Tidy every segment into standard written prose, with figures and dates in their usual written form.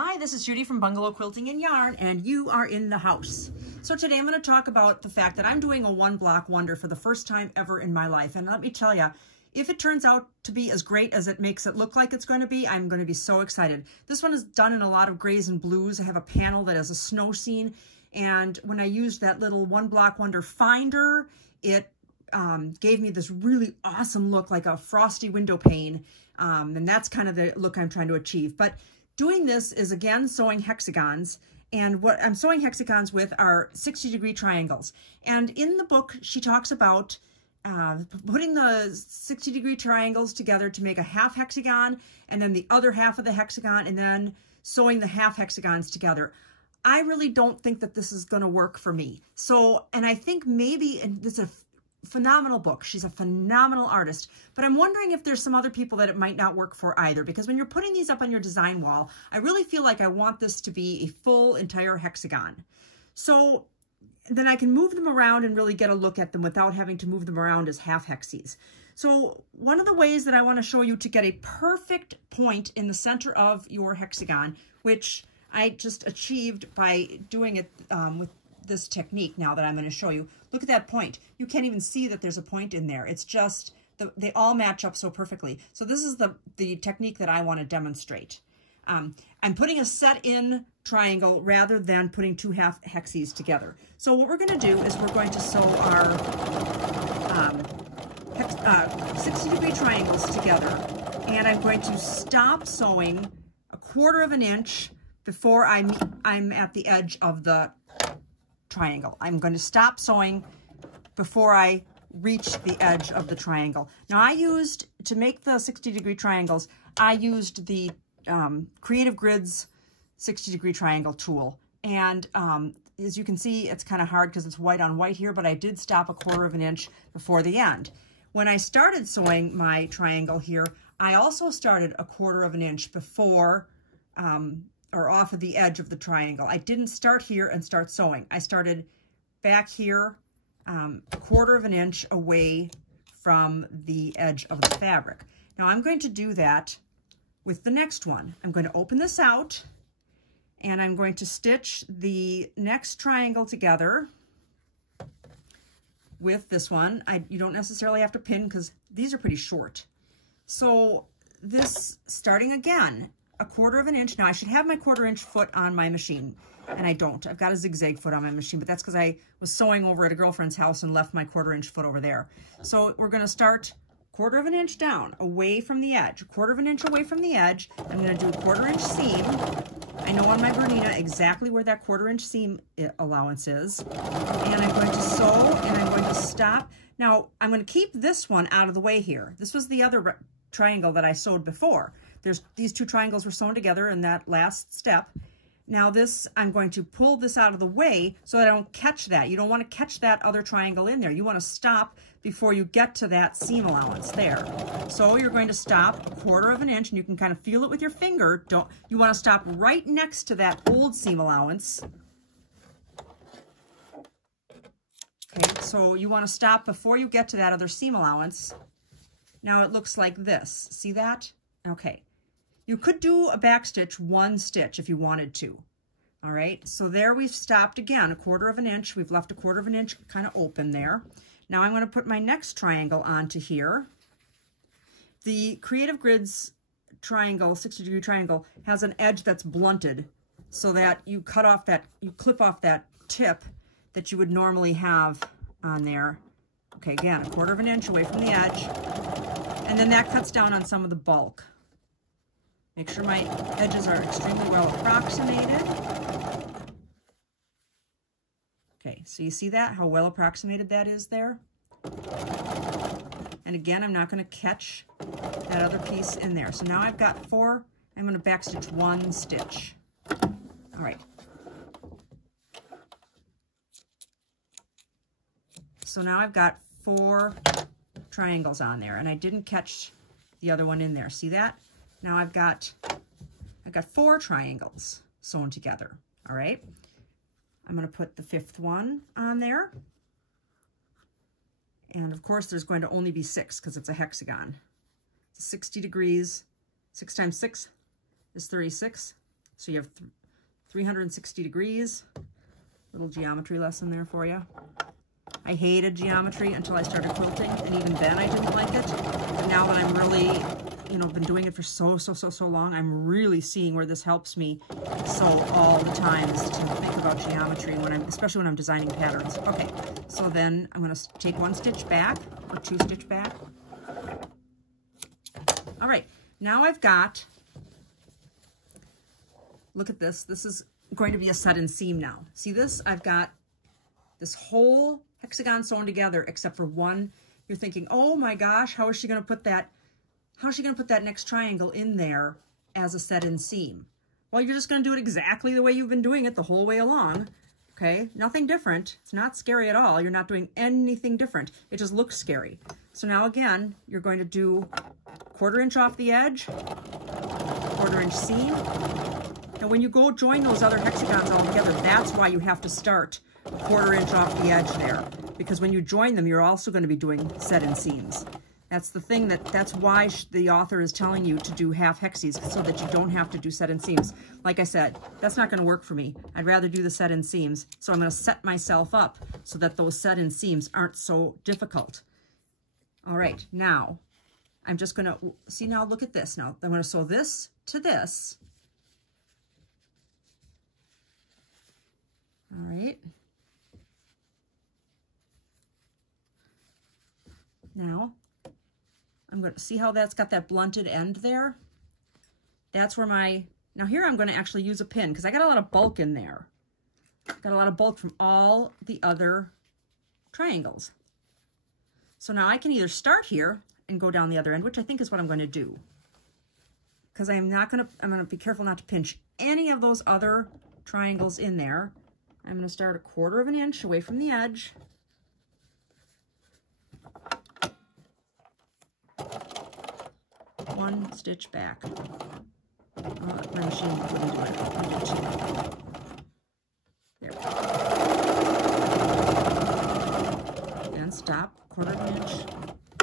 Hi, this is Judy from Bungalow Quilting and Yarn, and you are in the house. So today I'm going to talk about the fact that I'm doing a one block wonder for the first time ever in my life. And let me tell you, if it turns out to be as great as it makes it look like it's going to be, I'm going to be so excited. This one is done in a lot of grays and blues. I have a panel that has a snow scene. And when I used that little One Block Wonder finder, it gave me this really awesome look like a frosty window pane. And that's kind of the look I'm trying to achieve. But doing this is, again, sewing hexagons. And what I'm sewing hexagons with are 60-degree triangles. And in the book, she talks about putting the 60-degree triangles together to make a half hexagon, and then the other half of the hexagon, and then sewing the half hexagons together. I really don't think that this is going to work for me. So, and I think maybe, and this is a phenomenal book. She's a phenomenal artist, but I'm wondering if there's some other people that it might not work for either, because when you're putting these up on your design wall, I really feel like I want this to be a full entire hexagon. So then I can move them around and really get a look at them without having to move them around as half-hexies. So one of the ways that I want to show you to get a perfect point in the center of your hexagon, which I just achieved by doing it with this technique now that I'm going to show you. Look at that point. You can't even see that there's a point in there. It's just, they all match up so perfectly. So this is the technique that I want to demonstrate. I'm putting a set-in triangle rather than putting two half-hexies together. So what we're going to do is we're going to sew our 60-degree triangles together. And I'm going to stop sewing 1/4 of an inch before I'm at the edge of the triangle. I'm going to stop sewing before I reach the edge of the triangle. Now I used, to make the 60-degree triangles, I used the Creative Grids 60-degree triangle tool. And as you can see, it's kind of hard because it's white on white here, but I did stop 1/4 of an inch before the end. When I started sewing my triangle here, I also started 1/4 of an inch before or off of the edge of the triangle. I didn't start here and start sewing. I started back here 1/4 of an inch away from the edge of the fabric. Now I'm going to do that with the next one. I'm going to open this out and I'm going to stitch the next triangle together with this one. You don't necessarily have to pin because these are pretty short. So this, starting again, 1/4 of an inch. Now I should have my 1/4 inch foot on my machine, and I don't. I've got a zigzag foot on my machine, but that's because I was sewing over at a girlfriend's house and left my 1/4 inch foot over there. So we're going to start 1/4 of an inch down, away from the edge, 1/4 of an inch away from the edge. I'm going to do a 1/4 inch seam. I know on my Bernina exactly where that 1/4 inch seam allowance is. And I'm going to sew, and I'm going to stop. Now I'm going to keep this one out of the way here. This was the other triangle that I sewed before. These two triangles were sewn together in that last step. Now this, I'm going to pull this out of the way so that I don't catch that. You don't want to catch that other triangle in there. You want to stop before you get to that seam allowance there. So you're going to stop 1/4 of an inch, and you can kind of feel it with your finger. You want to stop right next to that old seam allowance. Okay, so you want to stop before you get to that other seam allowance. Now it looks like this. See that? Okay. You could do a back stitch, 1 stitch if you wanted to. All right, so there we've stopped again, 1/4 of an inch. We've left 1/4 of an inch kind of open there. Now I'm going to put my next triangle onto here. The Creative Grids triangle, 60-degree triangle, has an edge that's blunted so that you clip off that tip that you would normally have on there. Okay, again, 1/4 of an inch away from the edge. And then that cuts down on some of the bulk. Make sure my edges are extremely well approximated. Okay, so you see that, how well approximated that is there? And again, I'm not going to catch that other piece in there. So now I've got 4, I'm going to backstitch 1 stitch. All right. So now I've got 4 triangles on there, and I didn't catch the other one in there. See that? Now I've got 4 triangles sewn together. All right. I'm going to put the 5th one on there. And of course, there's going to only be 6 because it's a hexagon. It's 60 degrees. 6 times 6 is 36. So you have 360 degrees. Little geometry lesson there for you. I hated geometry until I started quilting, and even then I didn't like it. But now that I'm really, you know, been doing it for so long, I'm really seeing where this helps me sew all the time is to think about geometry when especially when I'm designing patterns. Okay, so then I'm going to take 1 stitch back or 2 stitch back. All right, now I've got, look at this. This is going to be a set and seam now. See this? I've got this whole hexagon sewn together except for one. You're thinking, oh my gosh, how is she going to put that? How's she going to put that next triangle in there as a set and seam? Well, you're just going to do it exactly the way you've been doing it the whole way along. Okay, nothing different. It's not scary at all. You're not doing anything different. It just looks scary. So now again, you're going to do 1/4 inch off the edge, 1/4 inch seam. And when you go join those other hexagons all together, that's why you have to start 1/4 inch off the edge there. Because when you join them, you're also going to be doing set and seams. That's the thing that's why the author is telling you to do half-hexies, so that you don't have to do set and seams. Like I said, that's not going to work for me. I'd rather do the set and seams. So I'm going to set myself up so that those set and seams aren't so difficult. All right, now I'm just going to, see now, look at this. Now I'm going to sew this to this. All right. Now, I'm going to see how that's got that blunted end there. That's where now here I'm going to actually use a pin because I got a lot of bulk in there. Got a lot of bulk from all the other triangles. So now I can either start here and go down the other end, which I think is what I'm going to do. Because I'm going to be careful not to pinch any of those other triangles in there. I'm going to start 1/4 inch away from the edge. One stitch back. My machine wouldn't do it. There. Then stop 1/4 inch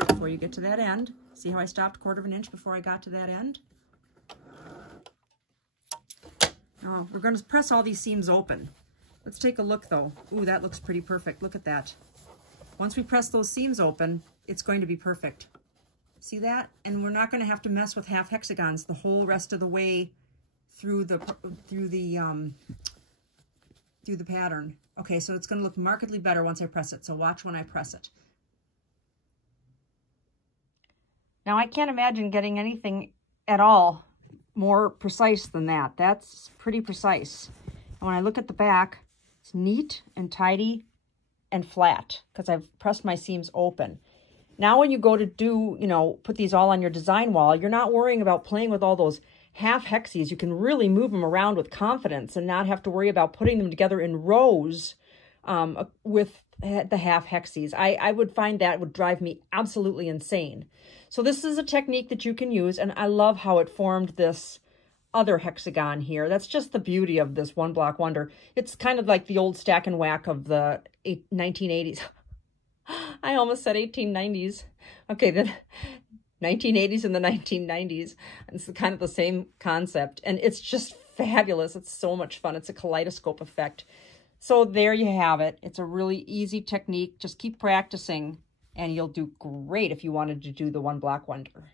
before you get to that end. See how I stopped 1/4 inch before I got to that end? Now we're going to press all these seams open. Let's take a look though. Ooh, that looks pretty perfect. Look at that. Once we press those seams open, it's going to be perfect. See that? And we're not going to have to mess with half hexagons the whole rest of the way through the pattern. Okay, so it's going to look markedly better once I press it. So watch when I press it. Now I can't imagine getting anything at all more precise than that. That's pretty precise. And when I look at the back, it's neat and tidy and flat because I've pressed my seams open. Now when you go to do, you know, put these all on your design wall, you're not worrying about playing with all those half-hexies. You can really move them around with confidence and not have to worry about putting them together in rows with the half-hexies. I would find that would drive me absolutely insane. So this is a technique that you can use, and I love how it formed this other hexagon here. That's just the beauty of this One Block Wonder. It's kind of like the old stack and whack of the 1980s. I almost said 1890s. Okay, the 1980s and the 1990s. It's kind of the same concept. And it's just fabulous. It's so much fun. It's a kaleidoscope effect. So there you have it. It's a really easy technique. Just keep practicing and you'll do great if you wanted to do the One Block Wonder.